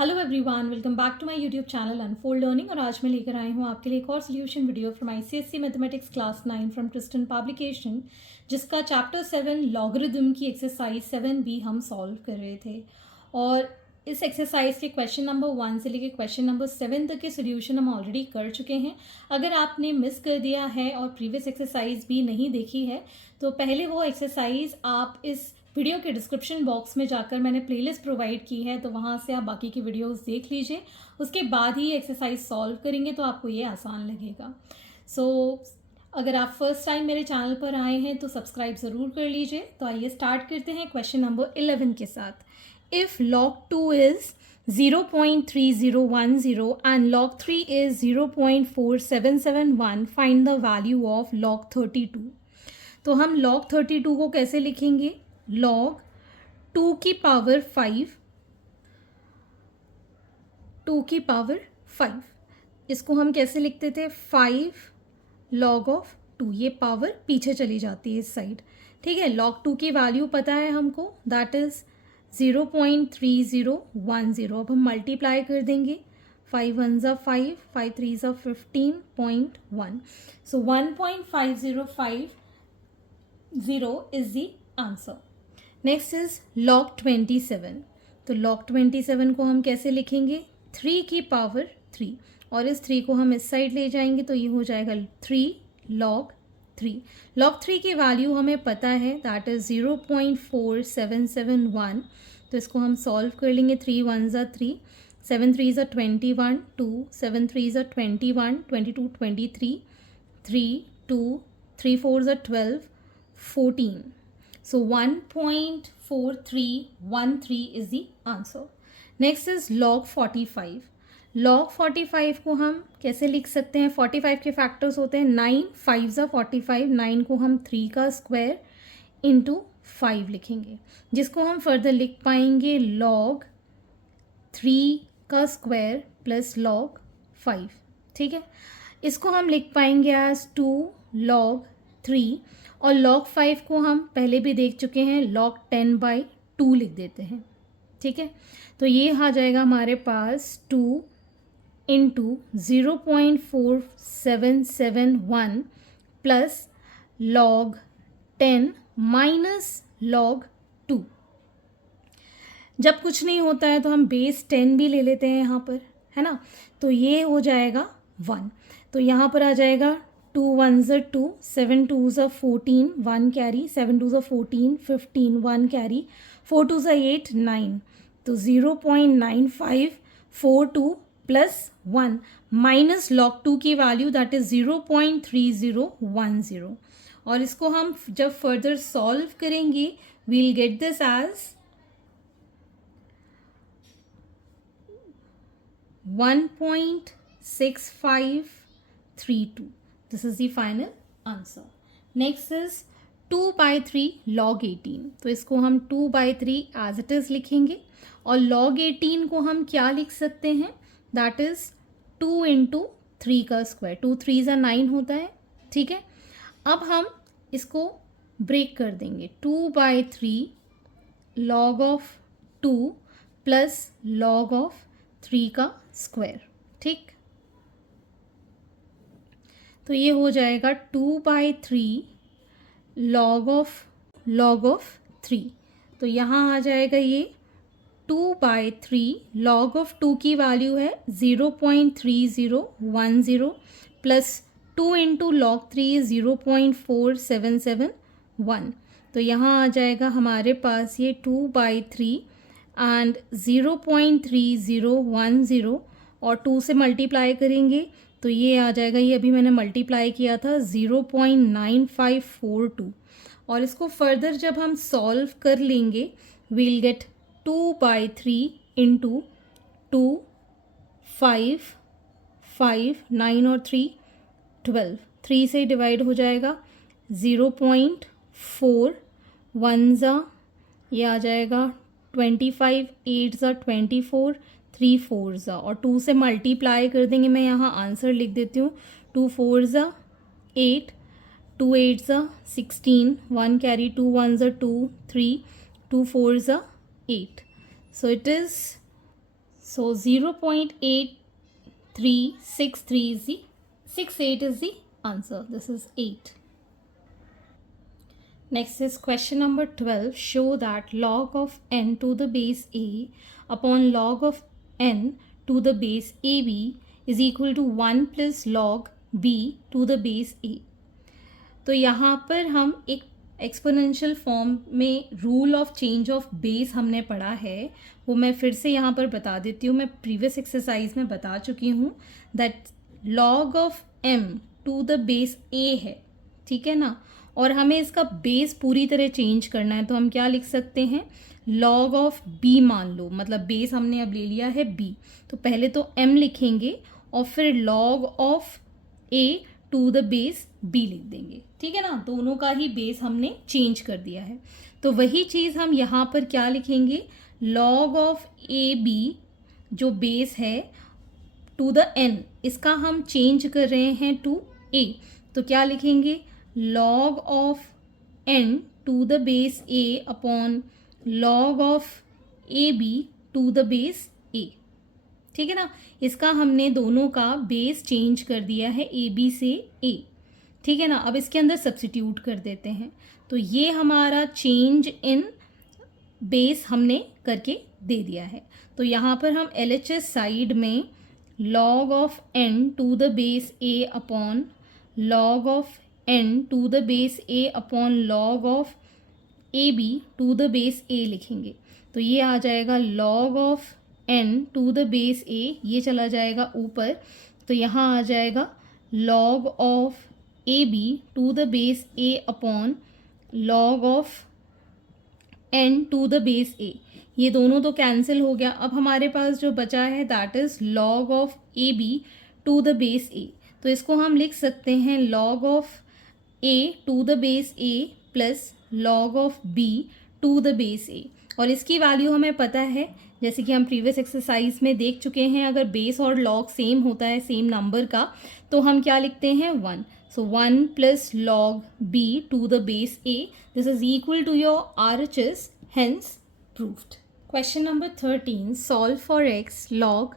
Hello everyone, welcome back to my YouTube channel unfold learning. और आज मैं लेकर आई हूँ आपके लिए एक और solution video from ICSE mathematics class 9 फ्रॉम क्रिस्टन पब्लिकेशन, जिसका चैप्टर 7 लॉगरिथम की एक्सरसाइज 7b हम सॉल्व कर रहे थे। और इस एक्सरसाइज के क्वेश्चन नंबर 1 से लेकर क्वेश्चन नंबर 7 तक के सोल्यूशन हम ऑलरेडी कर चुके हैं। अगर आपने मिस कर दिया है और प्रीवियस एक्सरसाइज भी नहीं देखी है तो पहले वो एक्सरसाइज आप इस वीडियो के डिस्क्रिप्शन बॉक्स में जाकर मैंने प्लेलिस्ट प्रोवाइड की है, तो वहाँ से आप बाकी की वीडियोस देख लीजिए। उसके बाद ही एक्सरसाइज सॉल्व करेंगे तो आपको ये आसान लगेगा। अगर आप फर्स्ट टाइम मेरे चैनल पर आए हैं तो सब्सक्राइब ज़रूर कर लीजिए। तो आइए स्टार्ट करते हैं क्वेश्चन नंबर 11 के साथ। If log 2 is 0.3010 and log 3 is 0.4771, find the value of log 32। तो हम log 32 को कैसे लिखेंगे? log 2 की पावर 5, 2 की पावर 5, इसको हम कैसे लिखते थे? 5 log of 2। ये पावर पीछे चली जाती है इस साइड, ठीक है। log 2 की वैल्यू पता है हमको, दैट इज़ 0.3010। अब हम मल्टीप्लाई कर देंगे, 5 1 ज़ा 5, 5 3 ज़ा 15.1। सो 1.5050 is the answer. Next is log 27। तो log 27 को हम कैसे लिखेंगे? 3 की पावर 3, और इस 3 को हम इस साइड ले जाएंगे तो ये हो जाएगा 3 log 3। log 3 की वैल्यू हमें पता है, दैट इज 0.4771। तो इसको हम सॉल्व कर लेंगे। 3 1 ज़ा 3, 7 3 ज़ा 21, 2 7 3 ज़ा 21, 22 23, 3 2 3 4 ज़ा 12, 14। So 1.4313 is the answer. Next is log 45। log 45 को हम कैसे लिख सकते हैं? 45 के फैक्टर्स होते हैं 9 5 ज़ा 45, 9 को हम 3 का स्क्वायर इंटू 5 लिखेंगे, जिसको हम फर्दर लिख पाएंगे log 3 का स्क्वायर प्लस log 5, ठीक है। इसको हम लिख पाएंगे एज 2 log 3, और log 5 को हम पहले भी देख चुके हैं, log 10/2 लिख देते हैं, ठीक है। तो ये आ जाएगा हमारे पास 2 into 0.4771 plus log 10 minus log 2। जब कुछ नहीं होता है तो हम बेस 10 भी ले लेते हैं यहाँ पर, है ना। तो ये हो जाएगा 1। तो यहाँ पर आ जाएगा 2 1 ज़ा 2, 7 2 ज़ा 14, 1 कैरी, 7 2 ज़ा 14, 15, 1 कैरी, 4 2 ज़ा 8, 9। तो 0.9542 प्लस 1 माइनस log 2 की वैल्यू, दैट इज 0.3010। और इसको हम जब फर्दर सॉल्व करेंगे we'll get this as 1.6532। This is the final answer. Next is 2/3 log 18। तो इसको हम 2/3 एज इट इज़ लिखेंगे, और log 18 को हम क्या लिख सकते हैं? दैट इज़ 2 इंटू 3 का स्क्वायर, 2 3 ज़ा 9 होता है, ठीक है। अब हम इसको ब्रेक कर देंगे, 2/3 log of 2 plus log of 3 का स्क्वायर, ठीक। तो ये हो जाएगा 2/3 log of 3। तो यहाँ आ जाएगा ये 2/3 log of 2 की वैल्यू है 0.3010 प्लस 2 इंटू log 3 इज 0.4771। तो यहाँ आ जाएगा हमारे पास ये 2/3 एंड 0.3010, और 2 से मल्टीप्लाई करेंगे तो ये आ जाएगा, ये अभी मैंने मल्टीप्लाई किया था 0.9542। और इसको फर्दर जब हम सॉल्व कर लेंगे वील गेट 2/3 इंटू 2 5 5 9 और 3 12, 3 से डिवाइड हो जाएगा 0.4 1 ज़ा ये आ जाएगा 25, 8 ज़ा 24, 3 4 ज़ा, और 2 से मल्टीप्लाई कर देंगे। मैं यहाँ आंसर लिख देती हूँ, 2 4 ज़ा 8, 2 8 ज़ा 16, 1 कैरी, 2 1 ज़ा 2, 3, 2 4 ज़ा 8। So it is So 0.8363 is the 68 is the answer. This is 8. Next is question number 12. Show that log of n to the base a upon log of n to the base ab is equal to 1 plus log b to the base a. तो यहाँ पर हम एक exponential form में rule of change of base हमने पढ़ा है, वो मैं फिर से यहाँ पर बता देती हूँ. मैं प्रीवियस एक्सरसाइज में बता चुकी हूँ that log of m to the base a है, ठीक है ना, और हमें इसका बेस पूरी तरह चेंज करना है. तो हम क्या लिख सकते हैं, लॉग ऑफ b मान लो, मतलब बेस हमने अब ले लिया है b, तो पहले तो m लिखेंगे और फिर log of a to the base b लिख देंगे, ठीक है ना. दोनों का ही बेस हमने चेंज कर दिया है. तो वही चीज़ हम यहाँ पर क्या लिखेंगे, लॉग ऑफ ए बी जो बेस है टू द n, इसका हम चेंज कर रहे हैं टू a, तो क्या लिखेंगे, log of n to the base a upon log of A B to the base a, ठीक है ना. इसका हमने दोनों का बेस चेंज कर दिया है ए बी से a, ठीक है ना. अब इसके अंदर सब्स्टिट्यूट कर देते हैं, तो ये हमारा चेंज इन बेस हमने करके दे दिया है. तो यहाँ पर हम LHS साइड में log of n to the base a upon log of n to the base a upon log of A B to the base a लिखेंगे. तो ये आ जाएगा log of n to the base a, ये चला जाएगा ऊपर, तो यहाँ आ जाएगा log of A B to the base a upon log of n to the base a. ये दोनों तो कैंसिल हो गया. अब हमारे पास जो बचा है that is log of A B to the base a. तो इसको हम लिख सकते हैं log of a to the base a plus log of b to the base a. और इसकी वैल्यू हमें पता है, जैसे कि हम प्रीवियस एक्सरसाइज में देख चुके हैं, अगर बेस और लॉग सेम होता है सेम नंबर का, तो हम क्या लिखते हैं, 1. So 1 plus log b to the base a. This is equal to your RHS, hence proved. Question number 13. Solve for x log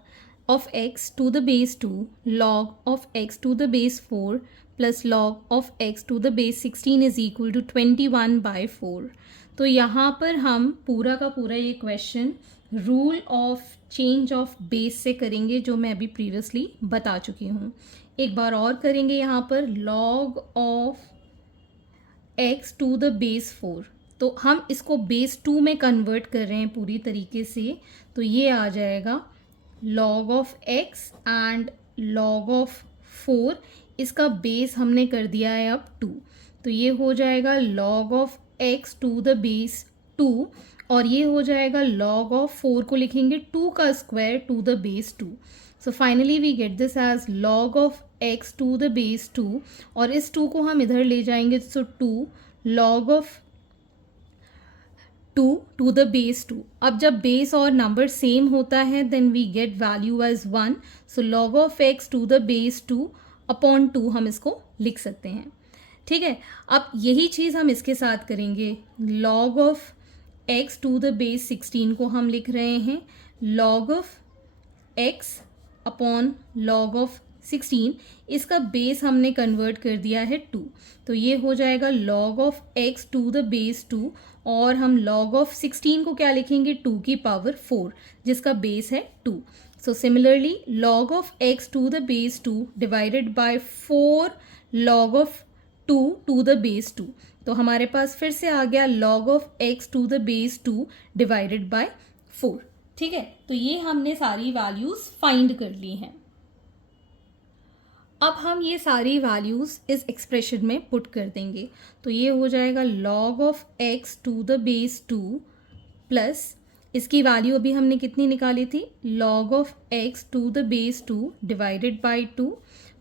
of x to the base 2 log of x to the base 4 plus log of x to the base 16 is equal to 21 by 4. तो यहाँ पर हम पूरा का पूरा ये question rule of change of base से करेंगे, जो मैं अभी प्रीवियसली बता चुकी हूँ. एक बार और करेंगे यहाँ पर log of x to the base 4. तो हम इसको बेस 2 में कन्वर्ट कर रहे हैं पूरी तरीके से, तो ये आ जाएगा log of x and log of 4. इसका बेस हमने कर दिया है अब 2, तो ये हो जाएगा log of x to the base 2, और ये हो जाएगा log ऑफ 4 को लिखेंगे 2 का square to the base 2. So finally we get this as log of x to the base 2, और इस 2 को हम इधर ले जाएंगे, so 2 log of 2 to the base 2. अब जब बेस और नंबर सेम होता है then we get value as 1. So log of x to the base 2 upon 2 हम इसको लिख सकते हैं, ठीक है. अब यही चीज़ हम इसके साथ करेंगे. log of x to the base 16 को हम लिख रहे हैं log of x upon log of 16. इसका बेस हमने कन्वर्ट कर दिया है 2, तो ये हो जाएगा log of x to the base 2, और हम log ऑफ 16 को क्या लिखेंगे, 2 की पावर 4, जिसका बेस है 2. So similarly log of x to the base 2 divided by 4 log of 2 to the base 2. तो हमारे पास फिर से आ गया log of x to the base 2 divided by 4, ठीक है. तो ये हमने सारी वैल्यूज फाइंड कर ली हैं. अब हम ये सारी वैल्यूज इस एक्सप्रेशन में पुट कर देंगे, तो ये हो जाएगा log of x to the base 2 plus इसकी वैल्यू अभी हमने कितनी निकाली थी, log of x to the base 2 divided by 2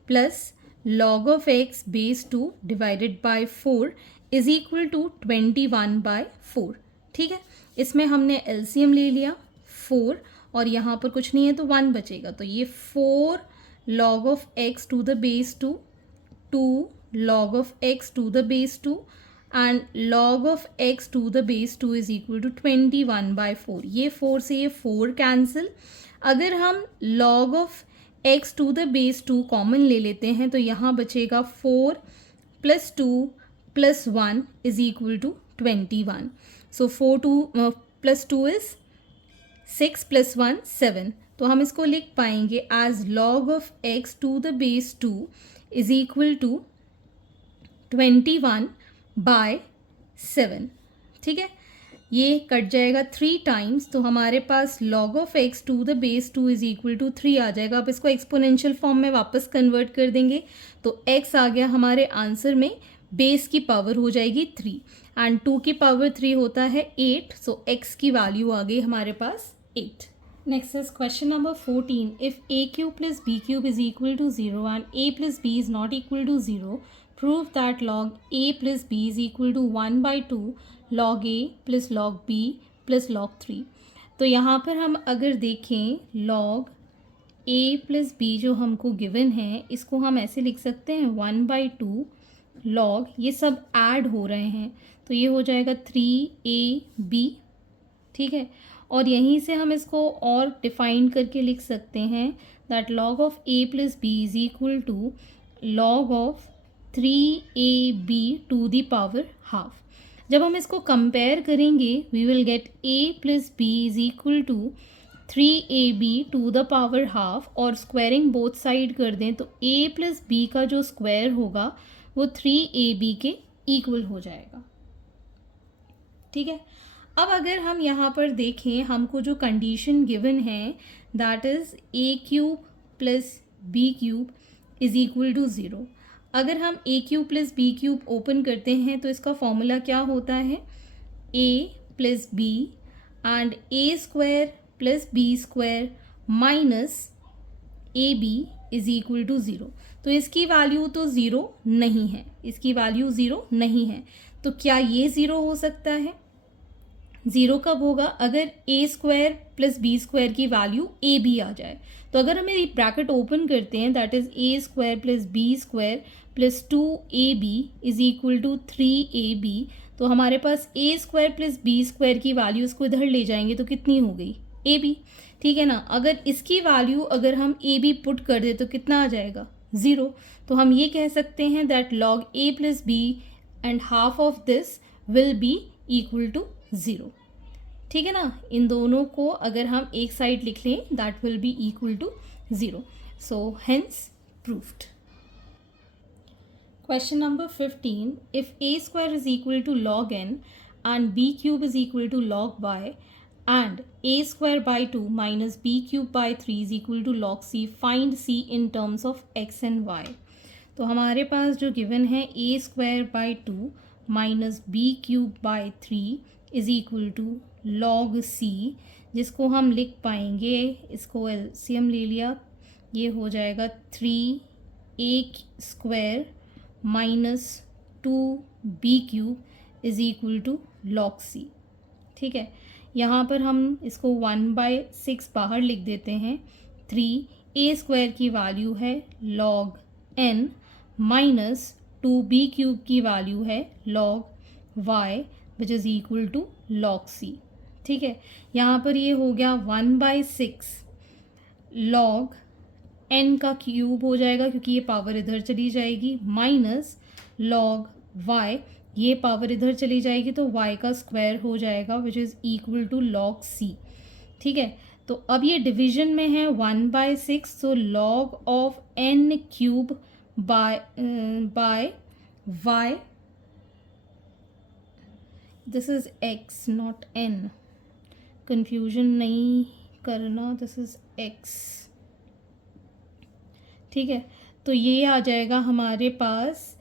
plus log of x base 2 divided by 4 is equal to 21 by 4, ठीक है. इसमें हमने LCM ले लिया 4, और यहाँ पर कुछ नहीं है तो 1 बचेगा, तो ये 4 log of x to the base 2 2 log of x to the base 2 and log of x to the base 2 is equal to 21/4. ये 4 से ये 4 कैंसिल. अगर हम log of x to the base 2 common ले लेते हैं तो यहाँ बचेगा 4 + 2 + 1 is equal to 21. So 4 + 2 is 6 + 1 7. तो हम इसको लिख पाएंगे as log of x to the base 2 is equal to 21/7. ठीक है, ये कट जाएगा 3 टाइम्स. तो हमारे पास log of x to the base 2 is equal to 3 आ जाएगा. अब इसको एक्सपोनेंशियल फॉर्म में वापस कन्वर्ट कर देंगे तो x आ गया हमारे आंसर में. बेस की पावर हो जाएगी 3 एंड 2 की पावर 3 होता है 8. सो x की वैल्यू आ गई हमारे पास 8. Next is question number 14. If a cube plus b cube is equal to 0 and a plus b is not equal to 0, prove that log a plus b is equal to 1/2 log a plus log b plus log 3. तो यहाँ पर हम अगर देखें log a plus b जो हमको given है इसको हम ऐसे लिख सकते हैं 1/2 log, ये सब ऐड हो रहे हैं तो ये हो जाएगा 3ab. ठीक है, और यहीं से हम इसको और डिफाइन करके लिख सकते हैं that log of a plus b is equal to log of 3ab to the power half. जब हम इसको कंपेयर करेंगे we will get a plus b is equal to 3ab to the power half, और squaring both side कर दें तो a plus b का जो स्क्वायर होगा वो 3ab के इक्वल हो जाएगा. ठीक है, अब अगर हम यहाँ पर देखें हमको जो कंडीशन गिवन है that is a cube plus b cube is equal to 0. अगर हम a cube plus b cube open करते हैं तो इसका फॉर्मूला क्या होता है a plus b and a square plus b square minus ab is equal to 0. तो इसकी वैल्यू तो 0 नहीं है, इसकी वैल्यू 0 नहीं है. तो क्या ये 0 हो सकता है? 0 कब होगा? अगर a square plus b square की वैल्यू a b आ जाए. तो अगर हम ये ब्रैकेट ओपन करते हैं that is a square plus b square plus 2ab is equal to 3ab. तो हमारे पास a square plus b square की वैल्यू इसको इधर ले जाएंगे तो कितनी हो गई? ab. ठीक है ना, अगर इसकी वैल्यू अगर हम ab पुट कर दे तो कितना आ जाएगा? 0. तो हम ये कह सकते हैं that log a plus b and half of this will be equal to 0. ठीक है ना, इन दोनों को अगर हम एक साइड लिख लें that will be equal to 0. So hence proved. Question number 15. If a square is equal to log n and b cube is equal to log y and a square by 2 minus b cube by 3 is equal to log c, find c in terms of x and y. तो हमारे पास जो given है a square by 2 minus b cube by 3 is equal to log c, जिसको हम लिख पाएंगे, इसको LCM ले लिया, ये हो जाएगा 3a square minus 2b cube is equal to log c. ठीक है, यहाँ पर हम इसको 1/6 बाहर लिख देते हैं. 3a स्क्वायर की वैल्यू है log n minus 2b cube की वैल्यू है log y which is equal to log c. ठीक है, यहाँ पर ये हो गया 1/6 log n का क्यूब हो जाएगा क्योंकि ये पावर इधर चली जाएगी, माइनस log y, ये पावर इधर चली जाएगी तो y का स्क्वायर हो जाएगा which is equal to log c. ठीक है, तो अब ये डिवीजन में है 1/6, तो log of n cube by y, this is x not n, confusion नहीं करना, दिस इज़ x. ठीक है, तो ये आ जाएगा हमारे पास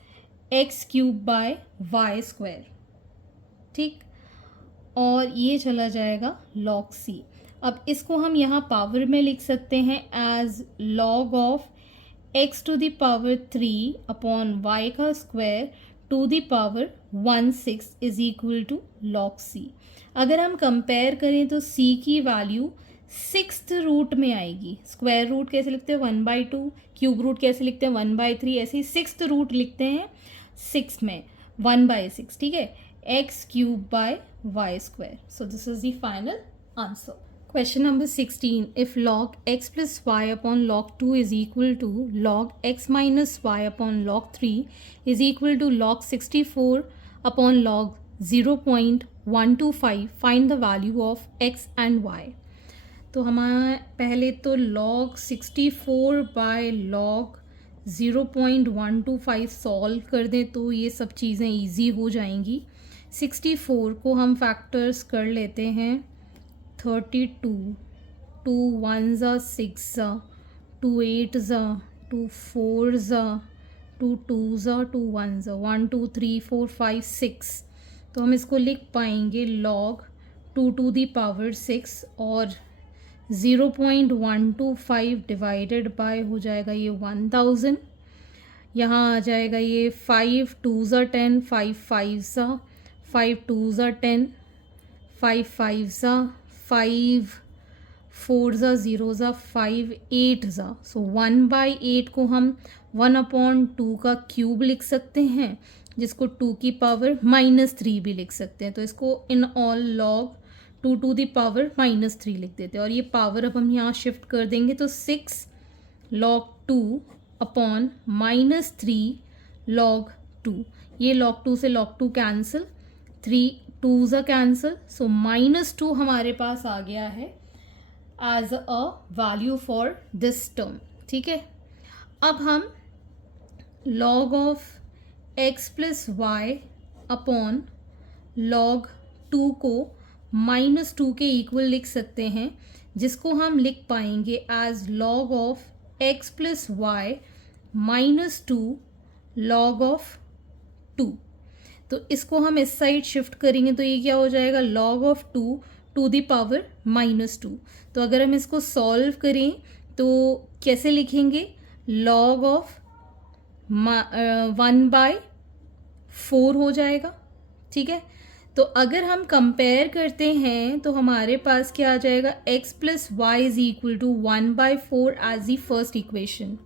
x cube by y square. ठीक, और ये चला जाएगा log c. अब इसको हम यहाँ पावर में लिख सकते हैं as log of x to the power 3 upon y का square to the power 1/6 is equal to log c. अगर हम कंपेयर करें तो c की वैल्यू 6th रूट में आएगी. स्क्वायर रूट कैसे लिखते हैं? 1/2. क्यूब रूट कैसे लिखते हैं? 1/3. ऐसे ही 6th रूट लिखते हैं 6 में. 1/6, ठीक है, x³/y². So this is the final answer. Question number 16. If log x plus y upon log 2 is equal to log x minus y upon log 3 is equal to log 64 upon log 0.125, find the value of x and y. तो हमारा पहले तो log 64 bye log 0.125 solve कर दें तो ये सब चीज़ें इजी हो जाएंगी. 64 को हम फैक्टर्स कर लेते हैं 32, 2 1s are 6, 2 8s are 2 4s are 2 2s are 2 1s are 1 2 3 4 5 6. तो हम इसको लिख पाएंगे log 2 to the power 6 और 0.125 डिवाइडेड बाय हो जाएगा ये 1000. यहाँ आ जाएगा ये 5 2s are 10, 5 5s are 5 2s are 10, 5 5s are 5 4s are 0s are 5 8s are. सो 1/8 को हम 1/2 का क्यूब लिख सकते हैं, जिसको 2 की पावर -3 भी लिख सकते हैं. तो इसको in all log 2 to the power -3 लिख देते हैं. और ये पावर अब हम यहाँ शिफ्ट कर देंगे तो 6 log 2 अपॉन -3 log 2. ये log 2 से log 2 cancel, 3 2s are cancel. So -2 हमारे पास आ गया है as a value for this term. ठीक है, अब हम log of x plus y upon log 2 को -2 के इक्वल लिख सकते हैं, जिसको हम लिख पाएंगे as log of x plus y -2 log of 2. तो इसको हम इस साइड शिफ्ट करेंगे तो ये क्या हो जाएगा log of 2 to the power -2. तो अगर हम इसको सॉल्व करें तो कैसे लिखेंगे, log ऑफ 1/4 हो जाएगा. ठीक है, तो अगर हम कंपेयर करते हैं तो हमारे पास क्या आ जाएगा, x plus y is equal to 1/4 as the first equation.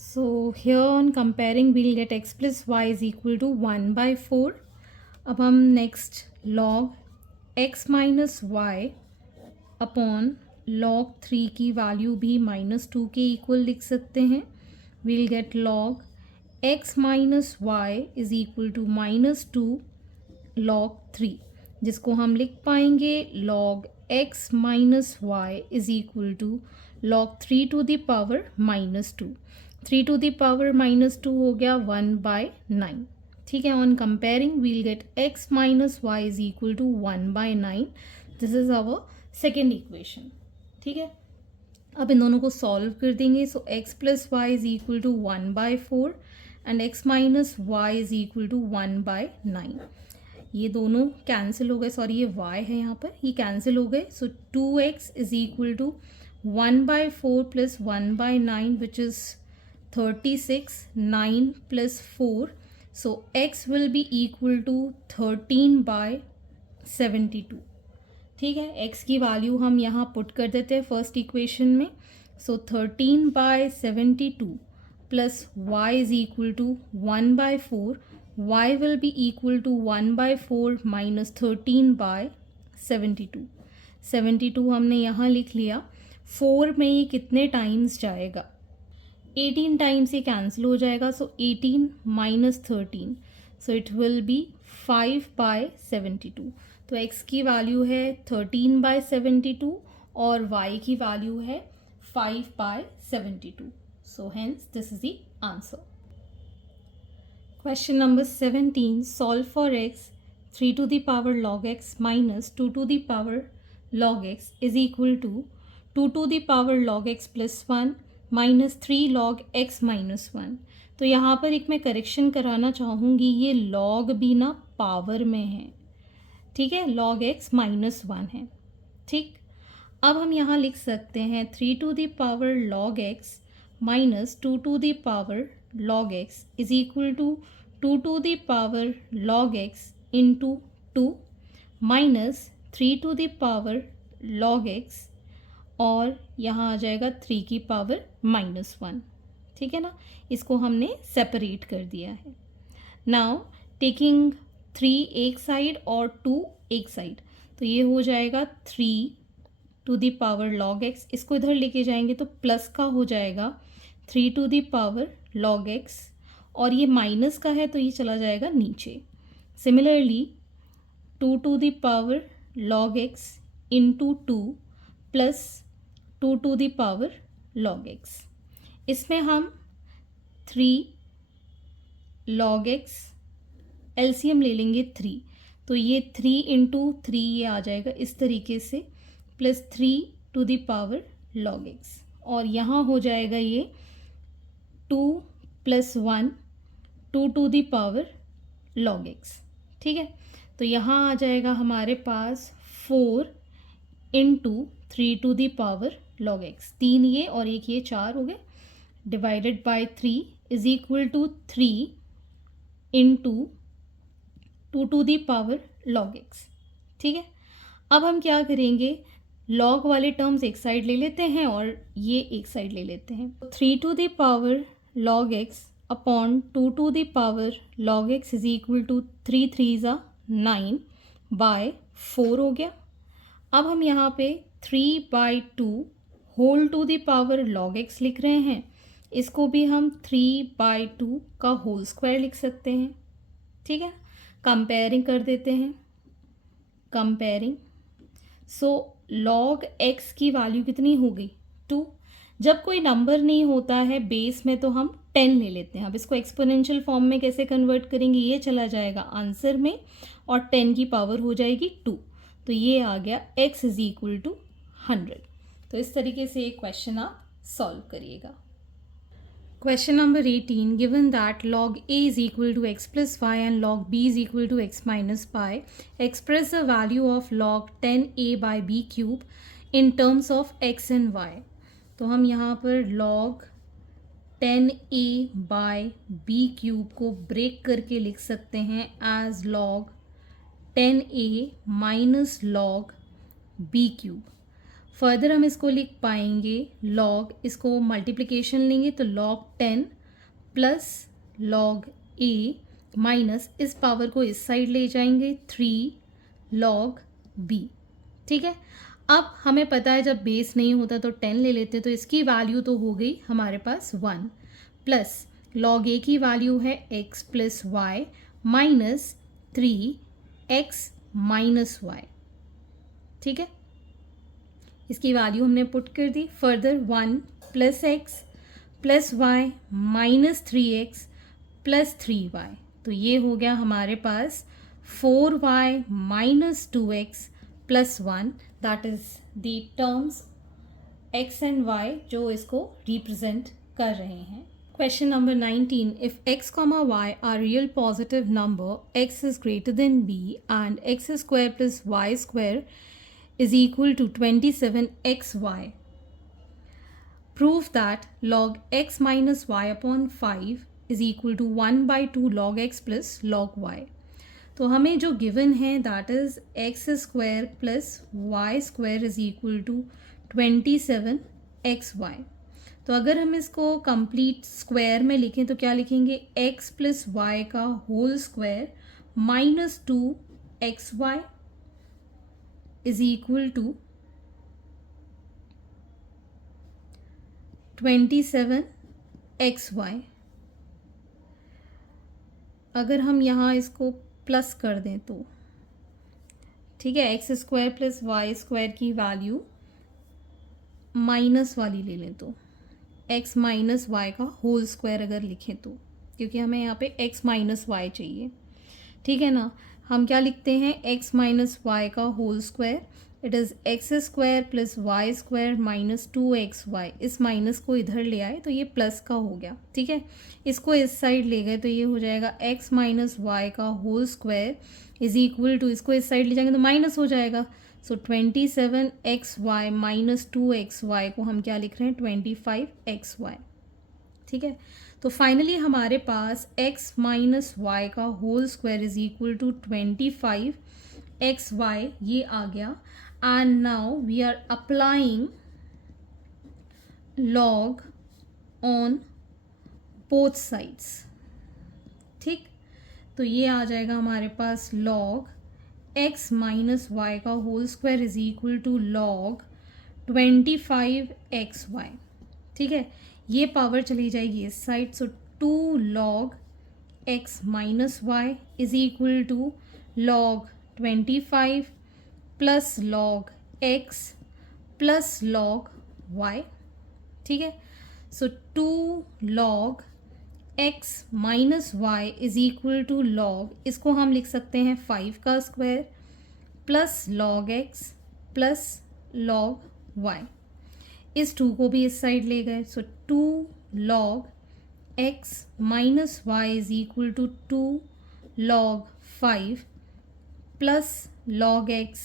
So here on comparing we'll get x plus y is equal to 1/4. अब हम next log x minus y upon log 3 की वैल्यू भी -2 के इक्वल लिख सकते हैं. We'll get log x minus y is equal to -2 log 3, जिसको हम लिख पाएंगे log x minus y is equal to log 3 to the power -2. 3 to the power -2 हो गया 1/9. ठीक है, on comparing we'll get x minus y is equal to 1/9. This is our second equation. ठीक है, अब इन दोनों को सॉल्व कर देंगे. So x plus y is equal to 1/4 and x minus y is equal to 1/9. ये दोनों कैंसिल हो गए, सॉरी ये y है यहाँ पर, ये कैंसिल हो गए. So 2x is equal to 1/4 plus 1/9 which is 36. 9 plus 4, so x will be equal to 13/72. ठीक है, x की वैल्यू हम यहाँ पुट कर देते हैं फर्स्ट इक्वेशन में. So 13/72 plus y is equal to 1/4. y will be equal to 1/4 minus 13/72. 72 हमने यहाँ लिख लिया. 4 में ये कितने टाइम्स जाएगा, 18 टाइम्स ये कैंसिल हो जाएगा. सो 18 minus 13, so it will be 5/72. तो x की वैल्यू है 13/72 और y की वैल्यू है 5/72. So hence this is the answer. Question number 17. Solve for x 3 to the power log x minus 2 to the power log x is equal to 2 to the power log x plus 1 minus 3 log x minus 1. तो यहाँ पर एक मैं correction कराना चाहूँगी, ये log भी ना पावर में है. ठीक है, log x minus 1 है. ठीक, अब हम यहाँ लिख सकते हैं 3 to the power log x minus 2 to the power log x is equal to 2 to the power log x into 2 minus 3 to the power log x और यहाँ आ जाएगा 3 की पावर -1. ठीक है ना, इसको हमने सेपरेट कर दिया है. नाउ टेकिंग 3 एक साइड और 2 एक साइड, तो ये हो जाएगा 3 to the power log x. इसको इधर लेके जाएंगे तो प्लस का हो जाएगा 3 to the power log x, और ये माइनस का है तो ये चला जाएगा नीचे। Similarly 2 to the power log x into 2 plus 2 to the power log x. इसमें हम 3 लॉग एक्स एलसीएम ले लेंगे 3, तो ये 3 इंटू 3 ये आ जाएगा इस तरीके से, plus 3 to the power log x, और यहाँ हो जाएगा ये 2 plus 1 2 to the power log x. ठीक है, तो यहाँ आ जाएगा हमारे पास 4 into 3 to the power log x, 3 ये और एक ये 4 हो गए, divided by 3 is equal to 3 into 2 to the power log x. ठीक है, अब हम क्या करेंगे, लॉग वाले टर्म्स एक साइड ले लेते हैं और ये एक साइड ले लेते हैं। 3 to the power log x upon 2 to the power log x is equal to 3 3 ज़ा 9 बाय 4 हो गया। अब हम यहाँ पे 3/2 whole to the power log x लिख रहे हैं, इसको भी हम 3/2 का होल स्क्वायर लिख सकते हैं। ठीक है, कंपेयरिंग कर देते हैं, कंपेयरिंग, सो लॉग एक्स की वैल्यू कितनी हो गई 2। जब कोई नंबर नहीं होता है बेस में तो हम 10 ले लेते हैं। अब इसको एक्सपोनेंशियल फॉर्म में कैसे कन्वर्ट करेंगे, ये चला जाएगा आंसर में और 10 की पावर हो जाएगी 2, तो ये आ गया x इज इक्वल टू 100। तो इस तरीके से ये क्वेश्चन आप सॉल्व करिएगा। Question number 18, given that log a is equal to x plus y and log b is equal to x minus pi, express the value of log 10a by b cube in terms of x and y। तो हम यहाँ पर log 10a by b cube को break करके लिख सकते हैं as log 10a minus log b cube। Further हम इसको लिख पाएंगे लॉग, इसको मल्टीप्लिकेशन लेंगे तो लॉग 10 प्लस लॉग ए माइनस इस पावर को इस साइड ले जाएंगे 3 लॉग बी। ठीक है, अब हमें पता है जब बेस नहीं होता तो 10 ले लेते, तो इसकी वैल्यू तो हो गई हमारे पास 1, प्लस लॉग ए की वैल्यू है x plus y minus 3x minus y. ठीक है, इसकी वैल्यू हमने पुट कर दी। Further 1 plus x plus y minus 3x plus 3y, तो ये हो गया हमारे पास 4y minus 2x plus 1, that is the terms x and y जो इसको रिप्रेजेंट कर रहे हैं। Question number 19, if x comma y are real positive number, x is greater than b and x square plus y square is equal to 27xy. Prove that log x minus y upon 5 is equal to 1/2 log x plus log y. तो हमें जो given है that is x square plus y square is equal to 27xy। तो अगर हम इसको complete square में लिखें तो क्या लिखेंगे, x प्लस वाई का whole square minus 2xy is equal to 27xy। अगर हम यहाँ इसको प्लस कर दें तो ठीक है, x square plus y square की वैल्यू माइनस वाली ले लें तो x माइनस वाई का होल स्क्वायर अगर लिखें तो, क्योंकि हमें यहाँ पे x माइनस वाई चाहिए। ठीक है ना, हम क्या लिखते हैं, x माइनस वाई का whole square, it is x square plus y square minus 2xy। इस माइनस को इधर ले आए तो ये प्लस का हो गया। ठीक है, इसको इस साइड ले गए तो ये हो जाएगा x माइनस वाई का whole square is equal to, इसको इस साइड ले जाएंगे तो माइनस हो जाएगा, सो 27xy माइनस 2xy को हम क्या लिख रहे हैं, 25xy। ठीक है, तो फाइनली हमारे पास x माइनस वाई का whole square is equal to 25xy ये आ गया। And now we are applying log on both sides. ठीक, तो ये आ जाएगा हमारे पास log x माइनस वाई का whole square is equal to log 25xy। ठीक है, ये पावर चली जाएगी इस side, so 2 log x minus y is equal to log 25 plus log x plus log y। ठीक है, so 2 log x minus y is equal to log, इसको हम लिख सकते हैं 5 का square plus log x plus log y। इस 2 को भी इस साइड ले गए, so 2 log x minus y is equal to 2 log 5 plus log x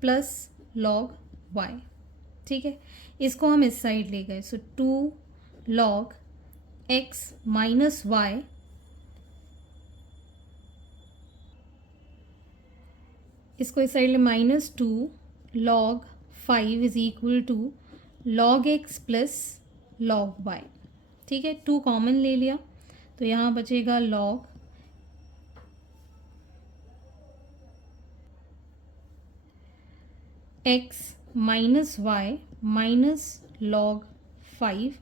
plus log y। ठीक है, इसको हम इस साइड ले गए, so 2 log x minus y इसको इस साइड ले minus 2 log 5 is equal to log x plus log y। ठीक है, 2 कॉमन ले लिया तो यहाँ बचेगा log x minus y minus log 5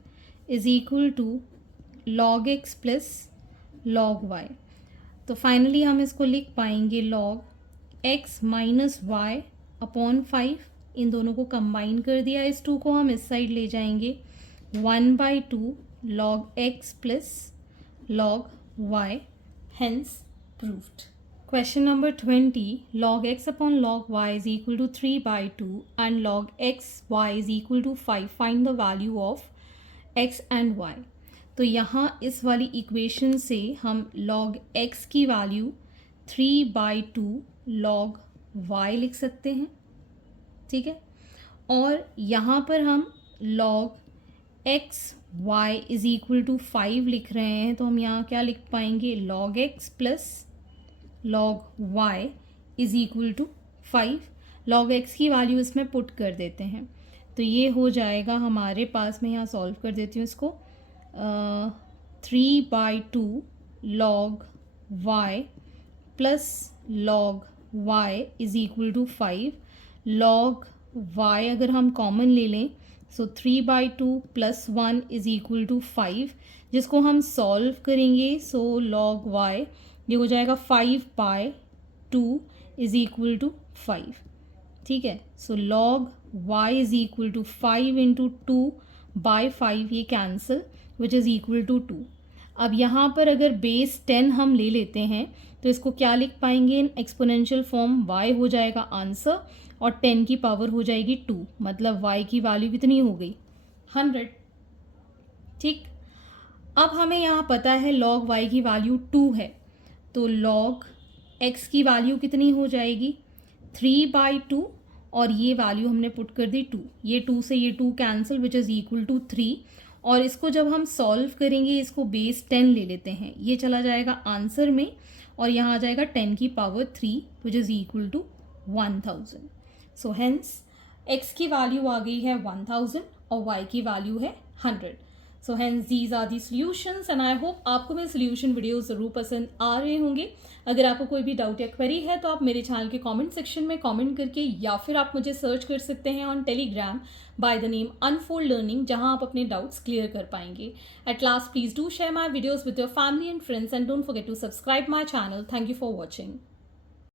is equal to log x plus log y। तो फाइनली हम इसको लिख पाएंगे log x minus y upon 5, इन दोनों को कंबाइन कर दिया, इस 2 को हम इस साइड ले जाएंगे 1/2 log x plus log y, hence proved. Question number 20, log x upon log y is equal to 3/2 and log x y is equal to 5. Find the value of x and y. तो यहाँ इस वाली equation से हम log x की value 3/2 log y लिख सकते हैं। ठीक है, और यहाँ पर हम log x y is equal to 5 लिख रहे हैं, तो हम यहाँ क्या लिख पाएंगे log x plus log y is equal to 5। log x की वैल्यू इसमें पुट कर देते हैं, तो ये हो जाएगा हमारे पास, मैं यहाँ सॉल्व कर देती हूँ इसको, 3/2 log y plus log y is equal to 5। log y अगर हम कॉमन ले लें so 3/2 plus 1 is equal to 5, जिसको हम सॉल्व करेंगे सो log y ये हो जाएगा 5/2 इज इक्वल टू 5। ठीक है, so log y is equal to 5 into 2/5, ये cancel which is equal to 2। अब यहाँ पर अगर बेस 10 हम ले लेते हैं तो इसको क्या लिख पाएंगे इन एक्सपोनेंशियल फॉर्म, y हो जाएगा आंसर और 10 की पावर हो जाएगी 2, मतलब y की वैल्यू कितनी हो गई 100। ठीक, अब हमें यहाँ पता है log y की वैल्यू 2 है, तो log x की वैल्यू कितनी हो जाएगी 3/2 और ये वैल्यू हमने पुट कर दी 2, ये 2 से ये 2 cancel which is equal to 3। और इसको जब हम सॉल्व करेंगे इसको बेस 10 ले लेते हैं, ये चला जाएगा आंसर में और यहाँ आ जाएगा 10 की power 3 which is equal to 1000। So hence x की वैल्यू आ गई है 1000 और y की वैल्यू है 100। So hence these are the solutions and I hope आपको मेरे सॉल्यूशन वीडियो ज़रूर पसंद आ रहे होंगे। अगर आपको कोई भी डाउट या क्वेरी है तो आप मेरे चैनल के कमेंट सेक्शन में कमेंट करके, या फिर आप मुझे सर्च कर सकते हैं on Telegram by the name Unfold Learning, जहां आप अपने डाउट्स क्लियर कर पाएंगे। At last please do share my videos with your family and friends and don't forget to subscribe my channel. Thank you for watching.